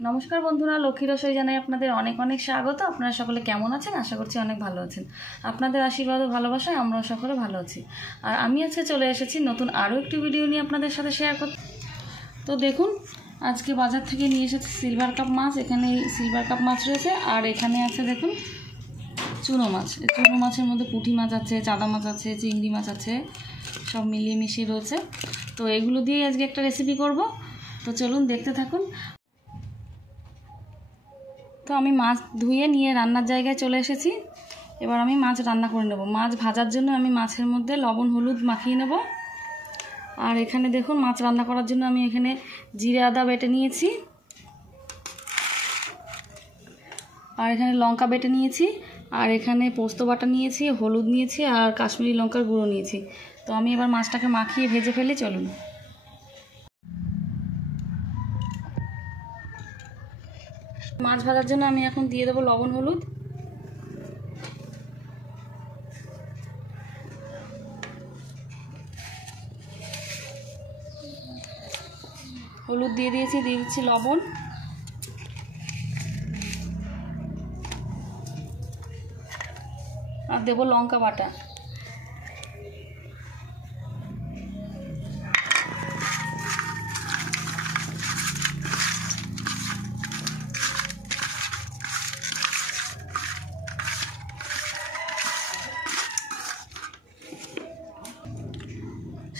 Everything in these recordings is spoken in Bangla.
नमस्कार बंधुरा लक्ष्मी रसोई जानाई आपनादेर अनेक अनेक स्वागत। आपनारा सकले केमन आछेन? आशा करछि अनेक भालो आछेन। आपनादेर आशीर्बाद ओ भालोबासाय आमराও सकले भालो आछि। और आमि आजके चले एसेछि नतुन आरो एकटी भिडियो निये आपनादेर साथे शेयार करते। तो देखुन आजके बाजार थेके निये एसेछि सिलभार काप माछ। एखाने सिलभार काप माछ रयेछे और एखाने आछे देखुन चुनो माछ। चुनो माछेर मধ্যে पुঁটি माछ आछे, चादा माछ आछे, चिंगड़ी माछ आछे, सब मिलिए मिशिए रयेछे। तो एगुलो दिये आजके एकटा रेसिपि करब। तो चलुन देखते थाकुन। तो आमी माछ धुए निये रान्नार जायगाय चले एसेछि। एबार आमी माछ रान्ना करे नेब। माछ भाजार जन्य आमी माछेर मধ্যে लवण हलुद माखिए नेब। और एखाने देखुन माछ रान्ना करार जन्य आमी एखाने जिरे आदा बेटे निয়েছি। और एखाने लंका बेटे निয়েছি। और एखाने पोस्त बाटा निয়েছি, हलुद निয়েছি और काश्मीरी लंकार गुঁড়ো निয়েছি। तो आमी एबार माछटाके माखिए भेजे फेली। चलुन माछ भाजार जন্য আমি এখন দিয়ে দেব লবণ হলুদ। হলুদ দিয়ে দিয়েছি, দিয়ে দিচ্ছি লবণ আর দেব লঙ্কা বাটা।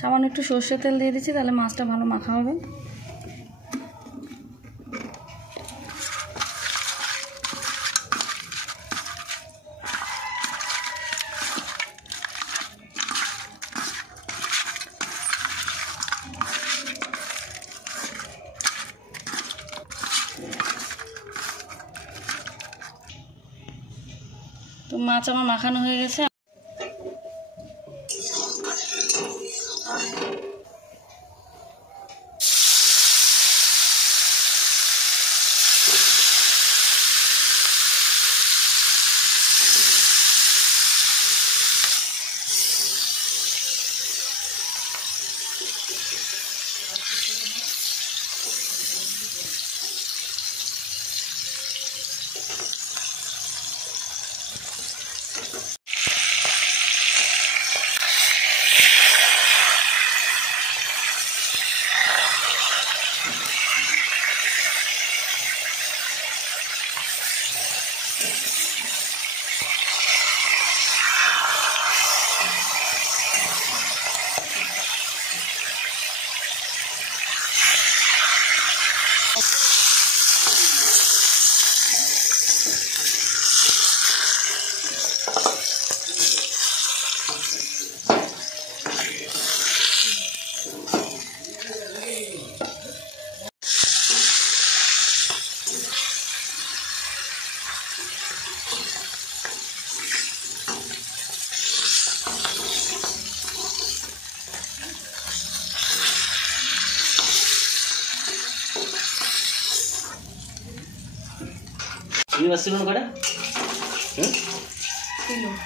सामान्य एकटू सर्षेर तेल दिए दिচ্ছি, তাহলে মাছটা ভালো মাখা হবে। তো মাছ আমার মাখানো হয়ে গেছে। ini masih belum ada? Belum.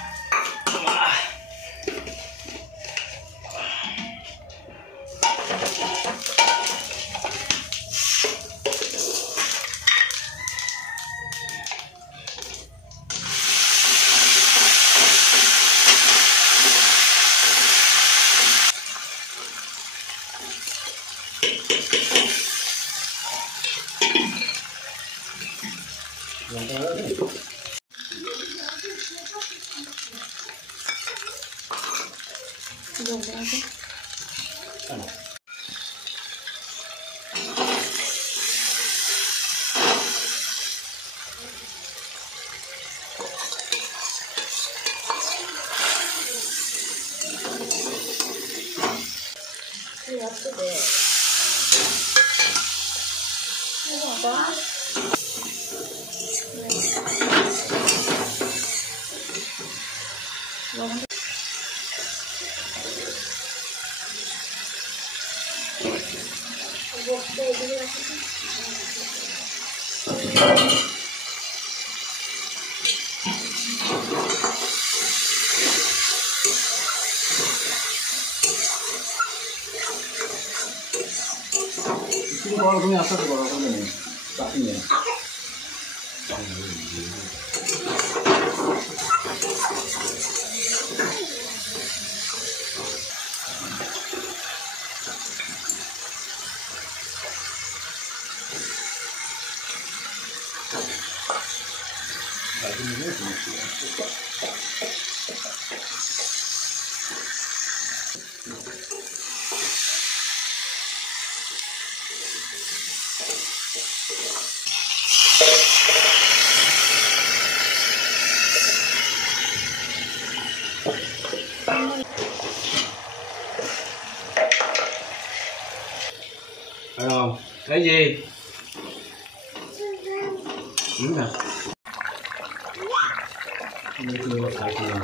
তুমি আস্তে আস্তে করো, Thấy không? Cái gì? Đúng rồi. Nó chưa có phải chưa.